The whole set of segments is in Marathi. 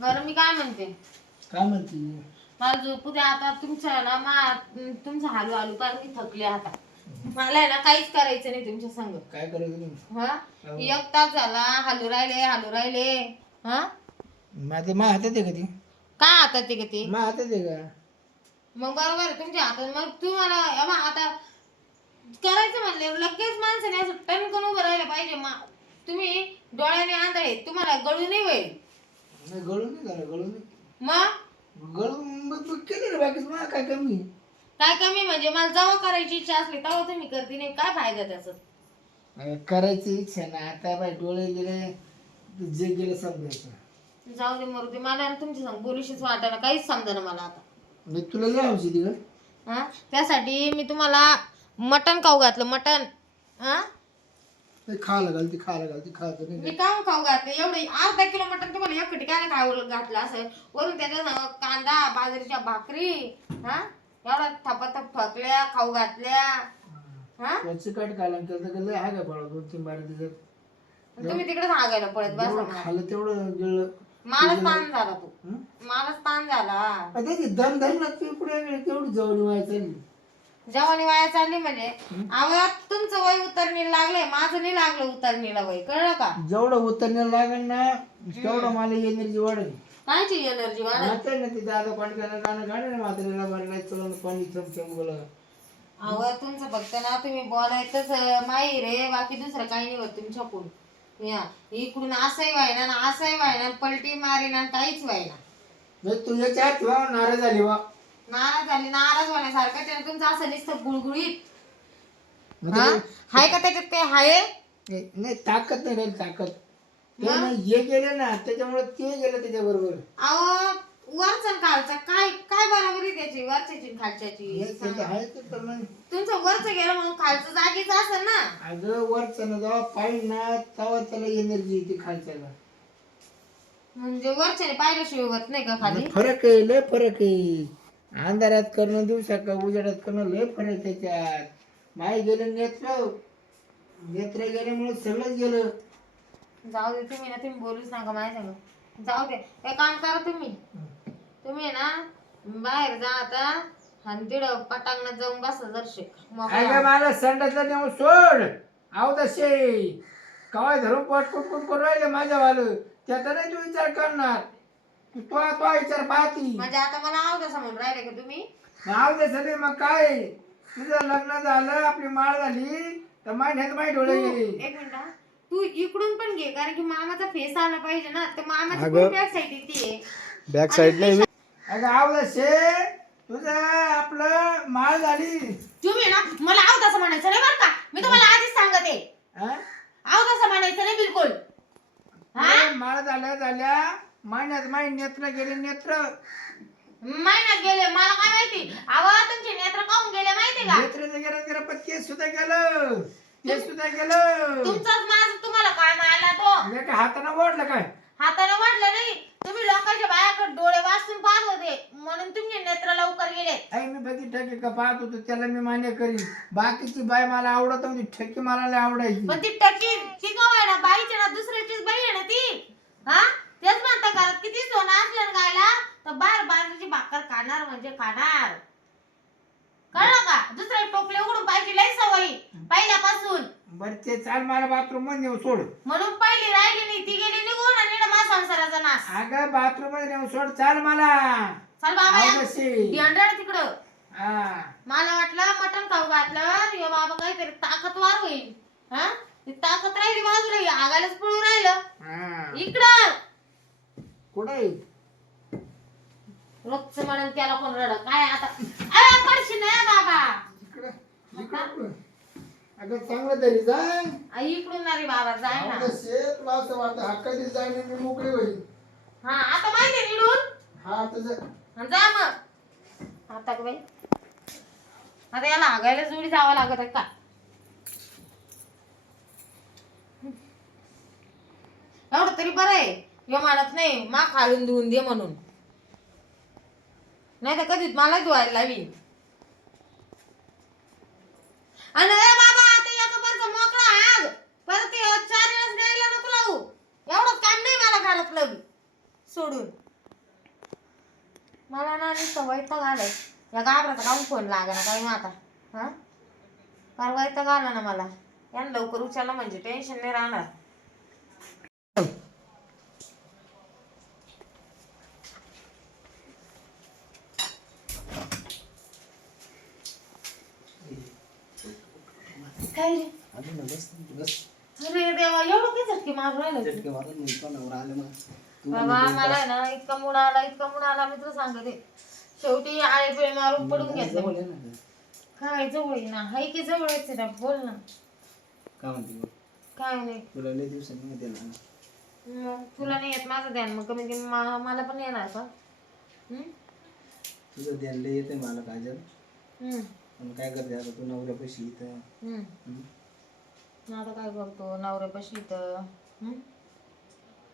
बरं मी काय म्हणते? काय म्हणते? मला झोपू द्या आता तुमच्या ना मा तुमचं हालू हालू कारण मी थकले आता. मला आहे ना काहीच करायचं नाही तुमच्या संग. काय करायचं नाही? हा? एक तास झाला हालू राहिले हालू राहिले. हा? माझं मा हातात आहे का ती? काय आता ते ते? मा हातात आहे का? मग बरोबर आहे तुमच्या हातात. मग तुम्हाला या बा आता करायचं म्हणले लगेच माणसाने असं टणकन उभं राहिलं पाहिजे. मा तुम्ही डोळ्याने आंधळे तुम्हाला गळू नाही होईल. नाही गळून नाही झालं गळून नाही. मग? गळून मग तू केली रे बाकी मला काय कमी काय कमी म्हणजे? मला जेव्हा करायची इच्छा असली तेव्हा तुम्ही करते नाही काय फायदा त्याचा? अरे करायची इच्छा ना आता बाय डोळे गेले जे गेलं समजायचं. जाऊ दे मरू दे मला ना तुमच्या संग बोलूशीच वाटायला काहीच समजा मला आता. मी तुला लय हौशी ती ग. हा? त्यासाठी मी तुम्हाला मटण खाऊ घातलं मटण. हा? ते खायला घालती खायला घालती खायचं नाही मी काय खाऊ घातलं? एवढं अर्धा किलो मटण तुम्हाला एक काय खाऊ घातलं असं वरून त्याच्या कांदा बाजरीच्या भाकरी हा? एवढा थपाथप ठकल्या खाऊ घातल्या. हा? वरची काट काढला केलं तर लय काय पडा दोन तीन बारा दिवसात तुम्ही तिकडे सांगायला पडत बस जेवढं खाल्लं तेवढं गिळलं मलाच ताण झाला तू. हं? मलाच ताण झाला. दम धरला तू पुढे तेवढी जवळ व्हायचं जेवणी वाया चालली म्हणजे. अहो तुमचं वय उतरणीला लागलंय माझं नाही लागलं उतरणीला वय कळलं का? जेवढं उतरण्याला लागेल ना तेवढं मला एनर्जी वाढेल. कायची एनर्जी वाढ आता ना ते दादा पाणी गाणं गाणं गाणं ना म्हातारीला मारणार चलन पाणी चमचम बोला अहो तुमचं फक्त ना तुम्ही बोलायचंच माही रे बाकी दुसरं काही नाही होत तुमच्याकडून. या इकडून असंही व्हायना ना असंही व्हायना पलटी मारीना काहीच व्हायना. तू याच्या आत वा नाराज झाली वा. नाराज झाली नाराज होण्यासारखं. त्यानं तुमचं असं नुसतं गुळगुळीत. म्हणजे हा? हाय का त्याच्यात काय हाय? नाही नाही, ताकद नाही राहील ताकद. ते ना हे गेले ना त्याच्यामुळे ते गेलं त्याच्या बरोबर अहो वरचं खालचं काय काय बरोबरी त्याची? वरच्याची खालच्याची आहे ते नाही. तुमचं वरचं गेलं म्हणून खालचं जागीच असेल ना. अगं वरचं ना जेव्हा पाहिजे ना तेव्हा त्याला एनर्जी येते खालच्याला. म्हणजे वरच्याने पाहिल्याशिवाय होत नाही का खाली? फरक आहे लय फरक आहे. अंधारात करणं दिवसा उजेडात करणं लय फरक आहे त्याच्यात. माय गेलं नेत्र. नेत्र गेल्यामुळे सगळंच गेलं. जाऊ दे तुम्ही ना तुम्ही बोलूच नका माझ्या संग. जाऊ दे. एक काम करा तुम्ही. तुम्ही आहे ना बाहेर जा आता आणि तिथं पटांगणात जाऊन बसा दर्शक मग अगं मला संडासला नेऊन सोड. आव तसे कवाय धरून पोट कुटकुट करून राहिले माझ्या वालं त्याचा नाही तू विचार करणार. तू तो तो विचार पाहती. म्हणजे आता मला आव तसं म्हणून राहिले का तुम्ही? आव तसं मग काय? तुझं लग्न झालं आपली माळ झाली तर माहिती माहिती डोळे गेली. एक मिनिट हा. तू इकडून पण घे कारण की मामाचा फेस आला पाहिजे ना तर मामाची अगं. बॅक साईड येते. बॅक साईड नाही अगं आव तसे तुझं आपलं माळ झाली ना मला आव तसं म्हणायचं नाही बरं का मी तुम्हाला आधीच सांगते हा? आव तसं म्हणायचं नाही बिलकुल तुझं माळ झाल्या झाल्या महिन्यात माही नेत्र गेले नेत्र. महिन्यात गेले मला काय माहिती? अहो तुमचे नेत्र काहून गेले माहिती का? नेत्र गेलं गेलं पण ते सुद्धा गेलं. ते सुद्धा गेलं. तुमचाच माझ तुम्हाला काय मिळाला तो? म्हणजे काय हातानं ओढलं काय? हाताने वाटलं नाही. तुम्ही लोकांच्या बायाकडे डोळे वाचून पाहत होते. म्हणून तुमचे नेत्र लवकर गेले. आई मी बघी ठेके का पाहत होतो त्याला मी मान्य करीन. बाकीची बाय मला आवडत नव्हती ठेकी मला लय आवडायची. पण ती टकी ती आहे ना बाईची ना दुसऱ्याचीच बाई आहे ना ती. हा? तेच म्हणता घरात किती सोनं असलं गायला तर बाहेर बाजूची भाकर खाणार म्हणजे खाणार. कळलं का? दुसरे टोपले उघडून पाहिजे लय सवयी. पहिल्यापासून. बर ते चाल मला बाथरूममध्ये नेऊ सोड. म्हणून पहिली राहिली नाही ती गेली निघून आणि माझ्या संसाराचा नाश. अगं बाथरूममध्ये नेऊ सोड चाल मला. चल बाबा या. आवडशी. ढेंडळ तिकडं. हा. मला वाटलं मटण खाऊ घातलं यो बाबा काहीतरी ताकदवार होईल. हा? ती ताकद राहिली बाजूला आगायलाच पळून राहिलं. हा. इकडं. कुठे? रोजचं म्हणून त्याला कोण रड काय आता? अरे पडशी नाही बाबा. इकडं इकडं कुठं? अगं चांगलं तरी जाय. आ, इकडून ना रे बाबा जाय ना. आवडशी, तुला असं वाटतं हक्का दिली जाय मी मोकळी होईल. हा आता माहिती निडून हा तुझं आणि जा मग. आता का बाई? आता याला आगायला जोडी जावं लागत आहे का? एवढं तरी बरं आहे. किंवा म्हणत नाही मा खालून धुवून दे म्हणून. नाही तर कधीच मला धुवायला लावी. आणि ए बाबा आता या कपरचा मोकळा आग परत चार वेळेस न्यायला नको लावू. एवढं काम नाही मला घालत लावी. सोडून. मला ना नुसतं वैताग आलं या गाबराचा काऊन फोन लागा ना काही आता? हा? फार वैताग आला ना मला. यानं लवकर उचलला म्हणजे टेन्शन नाही राहणार. काय रे आली ना बस बस. अरे देवा एवढं काय झटके मारून राहिलं? झटके मारत नाही तोंडावर आले मग. तू बाबा मला आहे ना इतका मूड आला इतका मूड आला मी तुला सांगते. शेवटी आळे पिळे मारून पडून घेतलं. जवळ ना काय जवळ आहे ना? हाय की जवळ आहे ना बोल ना. काय म्हणते मग? काय नाही. तुला लय दिवसांनी मध्ये ना. मग तुला नाही येत माझं ध्यान मग कमी कमी मा- मला पण येणार का? हम्म? तुझं ध्यान लय येते मला काजल. हम्म, पण काय करते? आता तू नवऱ्या पैसे इथं. हम्म. हं? मग आता काय करतो? नवऱ्यापाशी तर हम्म?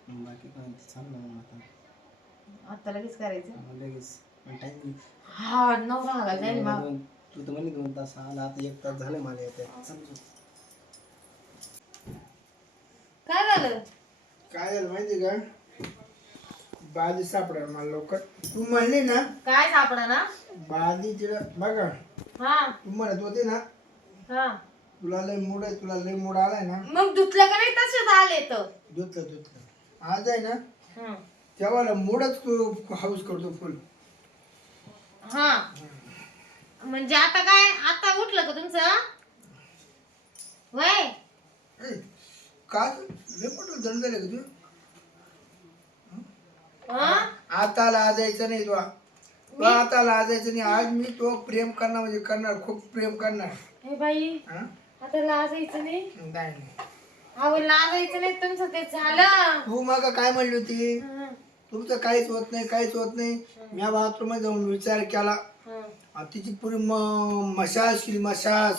मग बाकी काय? म्हणते सांग ना मग आता. आता लगेच करायचं? मग लगेच. पण टाइम हा नवरा आला जाईल मग तू तर म्हणे दोन तास आला. आता एक तास झाले मला येते. समजू काय झालं? काय झालं माहिती का? बाजी सापडा मला लवकर. तू म्हणली ना काय सापडा ना बाजी तिला बघा. हा. तू म्हणत होती ना हा. तुला लय मूड आहे तुला लय मूड आलाय ना. मग धुतलं का नाही तसंच आले तर? धुतलं धुतलं. आज आहे ना हं. तेव्हा मूडच तू हाऊस करतो फुल. हा. म्हणजे आता काय आता उठलं का तुमचं? वय? ए, का लय मोठं दंड झालं का तू? आता लाजायचं नाही तुला. तू आता लाजायचं नाही. आज मी तो प्रेम करणार म्हणजे करणार खूप प्रेम करणार. हे बाई हा? आता लाजायचं नाही? नाही नाही. अहो लाजायचं नाही तुमचं ते झालं. तू मग काय म्हणली होती? हं, तुमचं काहीच होत नाही काहीच होत नाही. मी बाथरूममध्ये जाऊन विचार केला. हं. आणि तिची पुरी म- मसाज केली मसाज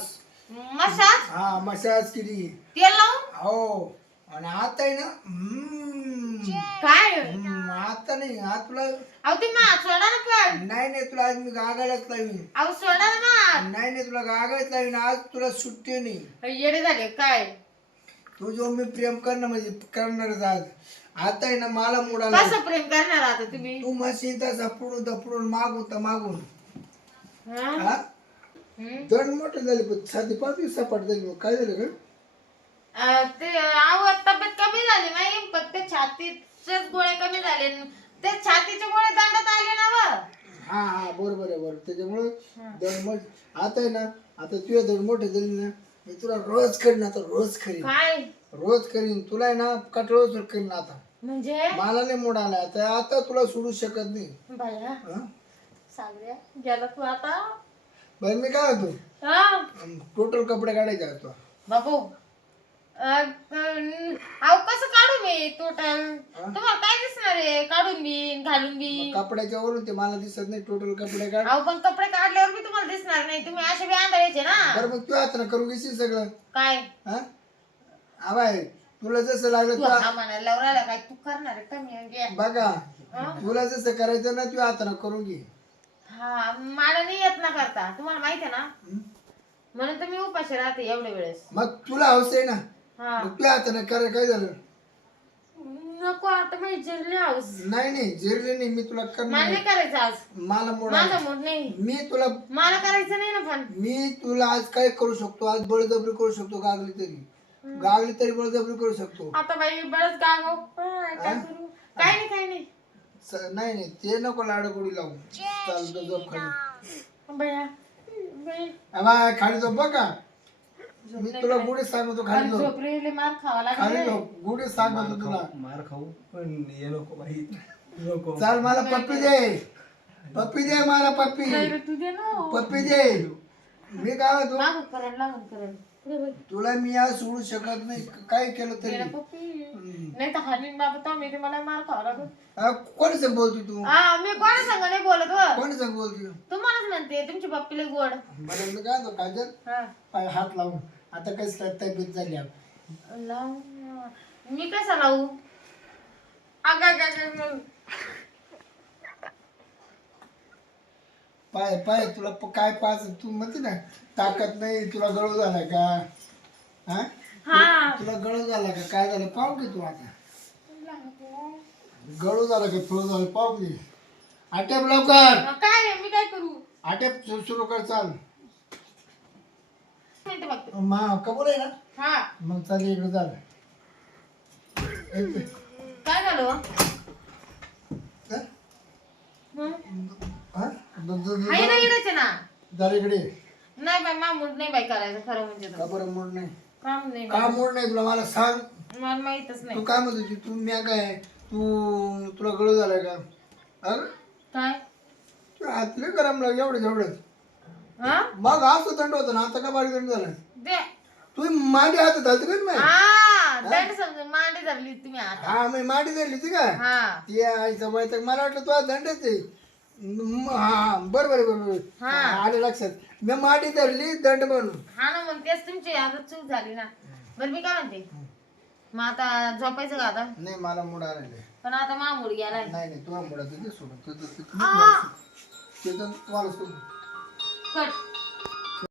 मसाज हा मसाज केली. तेल लावून? हो. आणि आता आहे ना हम्म. काय? हम्म, आता नाही आता तुला अहो तुम्ही हात सोडा ना पण. नाही नाही तुला आज मी गागायलाच लावीन. अहो सोडा ना मग नाही नाही तुला गागायच लावीन. आज तुला सुट्टी नाही. येडे झाले काय? तू जो मी प्रेम करणं म्हणजे करणारच आज. आता आहे ना मला मुडाला कसं प्रेम करणार आता तुम्ही? तू मशीन तसा पुढून दपडून मागून तर मागून. हं? हा? मोठे झाले पण छाती पाठी सपाट झाली काय झालं का अं, ते अहो तब्येत कमी झाली नाही फक्त छातीचेच गोळे कमी झाले ते छातीचे गोळे दंडात आले ना व. हा हा बरोबर आहे बरोबर. त्याच्यामुळे दंड मोठ आता आहे ना आता तुझे दंड मोठे झाले ना मी तुला रोज करीन आता रोज करीन. काय? रोज करीन. तुला आहे ना कटळच करीन आता. म्हणजे? मला नाही मोड आला आता आता तुला सोडू शकत नाही. बाया. हा? गेला तू आता? बरं मी काय होतो हा. टोटल कपडे काढायचे आता. तुला. बाबू अहो कसं काढू मी टोटल? तुम्हाला काय दिसणार आहे? काढून घेईन घालून घेईन कपड्याच्या वरून ते मला दिसत नाही टोटल कपडे काढ. अहो पण कपडे काढल्यावर बी तुम्हाला दिसणार नाही. तुम्ही असे बी आंधळेचे ना. बरं मग तू आता करून घेशील सगळं. काय? हा? आवाय तुला जसं लागलं तू तुला हा म्हणायला काय तू करणार आहे का मी? घे. बघा तुला जसं करायचं ना तू आता करून घे. हा मला नाही येत ना करता. तुम्हाला माहिती आहे ना? म्हणून तर मी उपाशी राहते एवढ्या वेळेस. मग तुला हौस आहे ना? हा. मग आता कर काय झालं? नको आता मी जिरले हाऊस नाही नाही जिरले नाही मी तुला मला करणार नाही करायचं आज. मला मोड माझा मूड नाही. मी तुला मला करायचं नाही ना पण. मी तुला आज काय करू शकतो? आज बळजबरी करू शकतो गागली तरी. गागली तरी बळजबरी करू शकतो. आता बाई बरंच गागो काय करू? काय नाही काय नाही. स- नाही नाही ते नको लाडगोडी लावू. चालतं झोप खाली. बया बाई. आबा, खाली झोप बघा मी तुला गुढी सांगतो खाली झोप. झोपलेले मार खावा खाली लागेल झोप. गुढी सांगतो तुला. मार खाऊ पण ये नको बाई. नको. चाल मला पप्पी दे. पप्पी दे मला पप्पी. तू दे ना पप्पी दे. मी काय होतो लागून करण लागून करण पुढे बाई. तुला मी आज सोडू शकत नाही. काय केलं तरी? पप्पी. नाही तर हानीन बाबा तो मी ते मला मार खावा लागेल. हा, कोणी संग बोलतो तू? हा मी कोणा संग नाही बोलत व कोणी संग बोलतो तुम्हालाच म्हणते तुमची पप्पीला गोड. बरं मी काय होतो काजल? हा. पाय हात लावून. आता काय तब्येत झाली ना. मी कसा लावू? अगं अगं, अगं, अगं. पाय पाय तुला प- काय पाच तू म्हणते ना ताकद नाही तुला गळू झाला का? हा? हा. तुला गळू झाला का? काय झालं? पाहू की तू आता. गळू झाला का? थोडं झालं पाहू की. आटेप लवकर. मग काय मी काय करू? आटेप सुरू कर चाल. मिनिट बघते मा कबूल आहे ना? हा. मग चाल इकडे चाल. काय झालं? हं? आहे ना ना? इकडे नाही बाई मामूड नाही बाई करायचं खरं म्हणजे का. बरं मूड नाही? काम नाही का. मूड नाही तुला? मला सांग. मला माहितच तू नाही काय म्हणत होती? तू म्या काय? तू तुला गळू झालाय का? अरे काय? तू हातले गरम लाग एवढं एवढं हा मग आज दंड होता ना आता का बारीक दंड झाला दे तू मांडी हातात घालते का नाही हा दंड समजून मांडी धरली तुम्ही आता हा मी मांडी धरली ती का हा ती आईचा तर मला वाटलं तुला दंडच आहे म- हा हा बरं बरं बरं बरं हा. आले लक्षात मी मांडी धरली दंड म्हणून हा ना मग तेच तुमची आता चूक झाली ना बरं मी काय म्हणते मग आता झोपायचं का आता नाही मला मुड आलेले पण आता मामूड गेलाय नाही नाही तुला मुडाचं ते सोडून तुझं आ. तुम्हाला सोडून कट